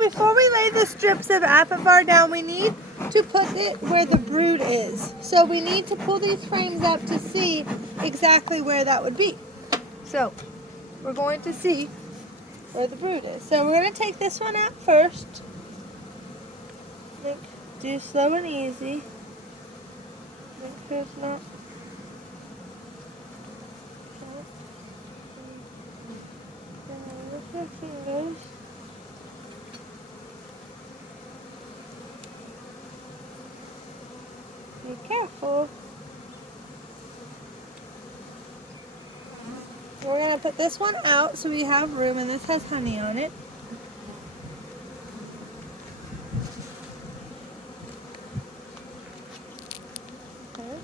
before we lay the strips of apivar down, we need to put it where the brood is. So we need to pull these frames up to see exactly where that would be. So we're going to see where the brood is. So we're going to take this one out first. Do slow and easy. Make sure it's not. Lift your fingers. Be careful. We're going to put this one out so we have room, and this has honey on it. Okay.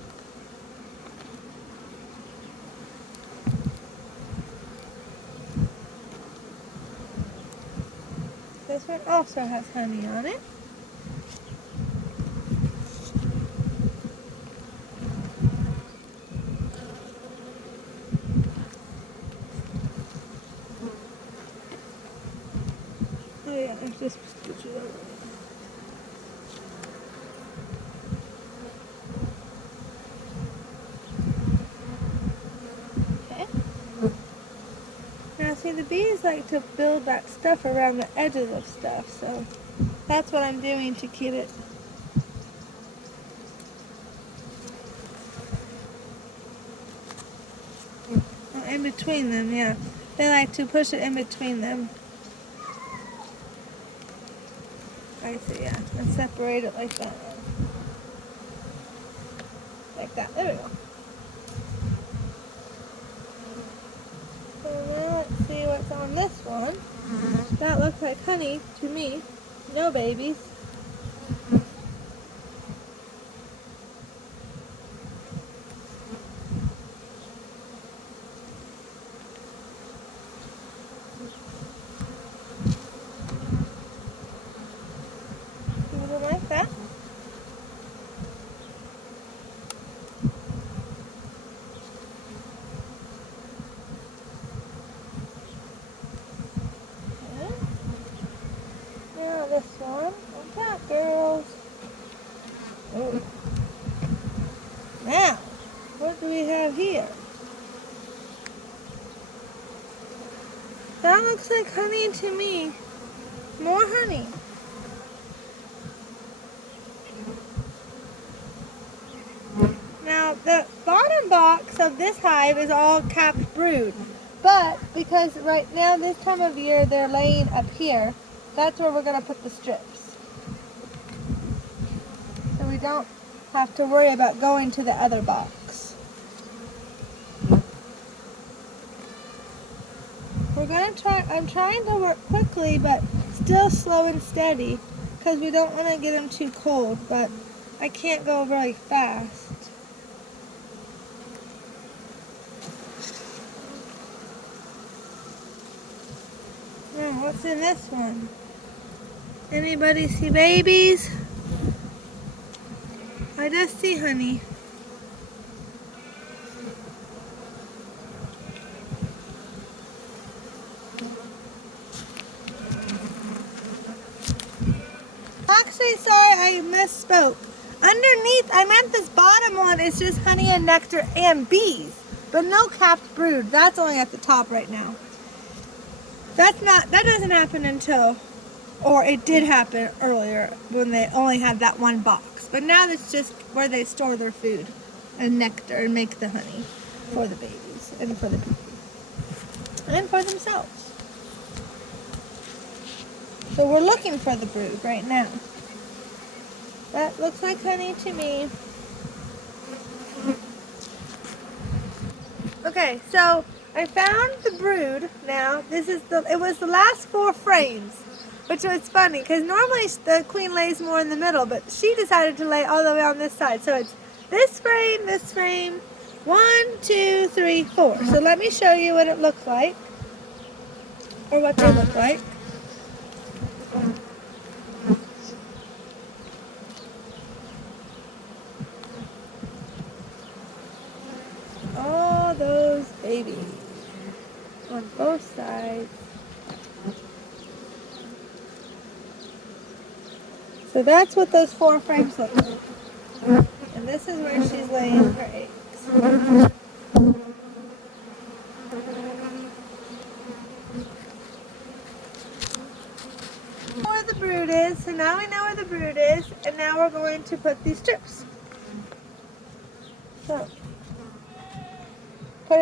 This one also has honey on it. Oh yeah, there's just stitches over it. Okay. Now see, the bees like to build that stuff around the edges of stuff, so that's what I'm doing to keep it. Oh, in between them, yeah. They like to push it in between them. I see, yeah. And separate it like that. Like that. There we go. So now let's see what's on this one. That looks like honey to me. No babies. Like that. Okay. Now this one. Like that, girls. Oh. Now, what do we have here? That looks like honey to me. More honey. Now, the bottom box of this hive is all capped brood, but because right now, this time of year, they're laying up here, that's where we're going to put the strips. So we don't have to worry about going to the other box. We're going to try, I'm trying to work quickly, but still slow and steady, because we don't want to get them too cold, but I can't go really fast. Now, what's in this one? Anybody see babies? I just see honey. Actually, sorry, I misspoke. Underneath, I meant this bottom one is just honey and nectar and bees, but no capped brood. That's only at the top right now. That doesn't happen until, or it did happen earlier when they only had that one box. But now it's just where they store their food and nectar and make the honey for the babies and for the bees and for themselves. So we're looking for the brood right now. That looks like honey to me. Okay, so I found the brood now. It was the last 4 frames, which was funny because normally the queen lays more in the middle, but she decided to lay all the way on this side. So it's this frame, 1, 2, 3, 4. So let me show you what it looks like, or what they look like. All those babies on both sides. So that's what those 4 frames look like. And this is where she's laying her eggs. Where the brood is, so now we know where the brood is, and now we're going to put these strips. So,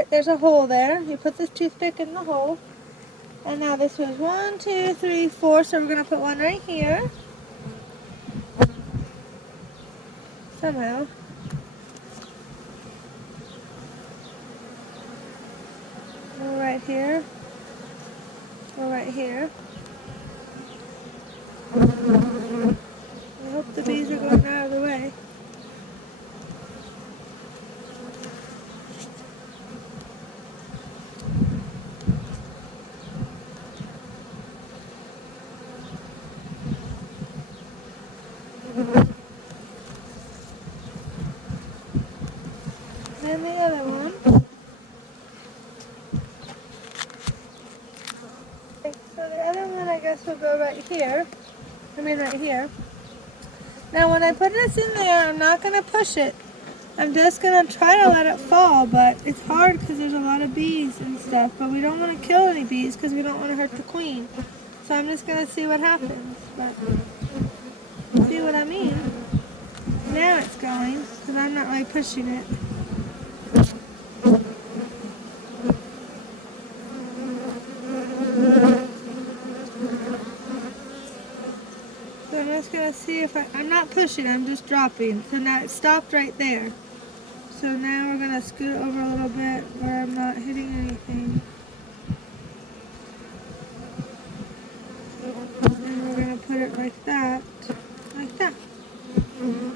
there's a hole there. You put this toothpick in the hole. And now this was 1, 2, 3, 4, so we're going to put one right here. Somehow. One right here. One right here. I hope the bees are going out of the way. And the other one. Okay, so the other one I guess will go right here. Right here. Now when I put this in there, I'm not going to push it. I'm just going to try to let it fall, but it's hard because there's a lot of bees and stuff. But we don't want to kill any bees because we don't want to hurt the queen. So I'm just going to see what happens. But see what I mean? Now it's going because I'm not really pushing it. So I'm just going to see if I'm not pushing, I'm just dropping. So now it stopped right there. So now we're going to scoot over a little bit where I'm not hitting anything. And we're going to put it like that. Like that.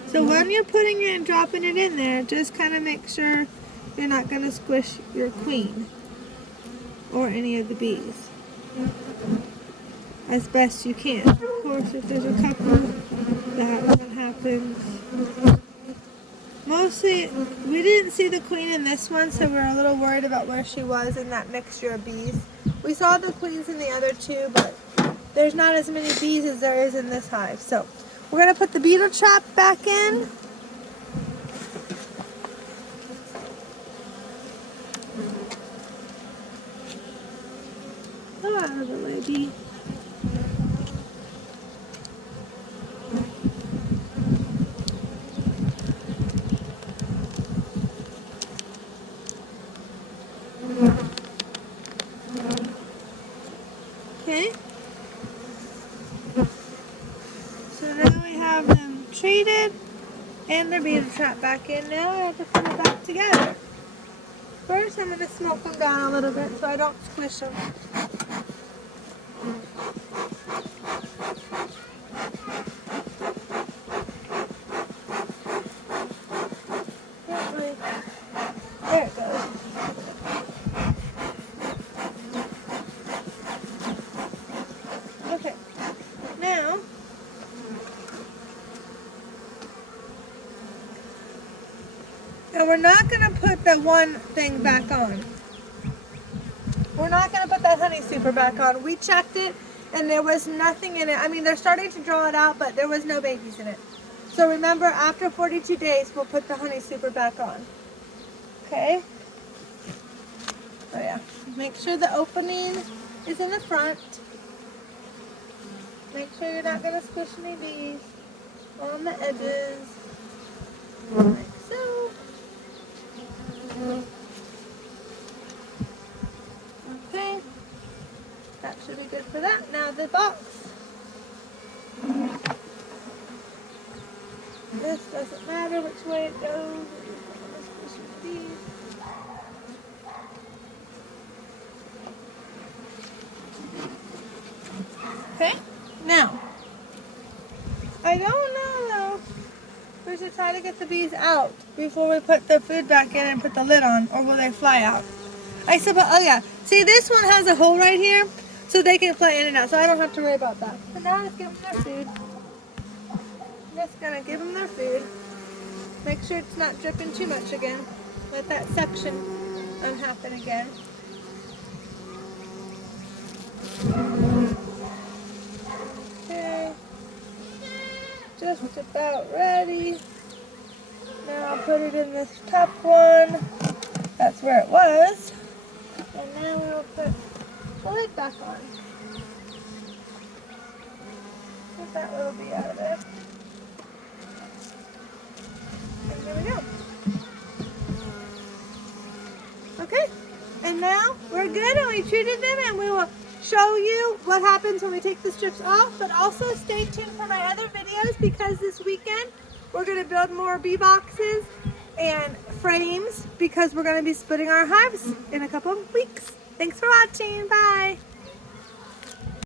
So when you're putting it and dropping it in there, just kind of make sure you're not going to squish your queen or any of the bees as best you can. Of course, if there's a couple, that one happens. Mostly, we didn't see the queen in this one, so we're a little worried about where she was in that mixture of bees. We saw the queens in the other 2, but there's not as many bees as there is in this hive. So we're going to put the beetle trap back in. Come on, little lady. Okay. So now we have them treated and their beetle trap back in. Now I have to put it back together. First I'm going to smoke them down a little bit so I don't squish them. There it goes. Okay, now we're not going to put the one thing back on. We're not going to put that honey super back on. We checked it and there was nothing in it. I mean, they're starting to draw it out, but there was no babies in it. So remember, after 42 days, we'll put the honey super back on. Okay? Oh yeah. Make sure the opening is in the front. Make sure you're not going to squish any bees on the edges. Like so. Okay. That should be good for that. Now the box. This doesn't matter which way it goes. Okay, now, I don't know though, we should try to get the bees out before we put the food back in and put the lid on, or will they fly out? I suppose, oh yeah, see this one has a hole right here, so they can fly in and out, so I don't have to worry about that. So now let's give them their food. I'm just going to give them their food. Make sure it's not dripping too much again. Let that suction happen again. Okay. just about ready. Now I'll put it in this top one. That's where it was. And now we will put the lid back on. Get that little bee out of there. And there we go. Okay, and now we're good and we treated them, and we will show you what happens when we take the strips off, but also stay tuned for my other videos because this weekend we're going to build more bee boxes and frames because we're going to be splitting our hives in a couple of weeks. Thanks for watching. Bye.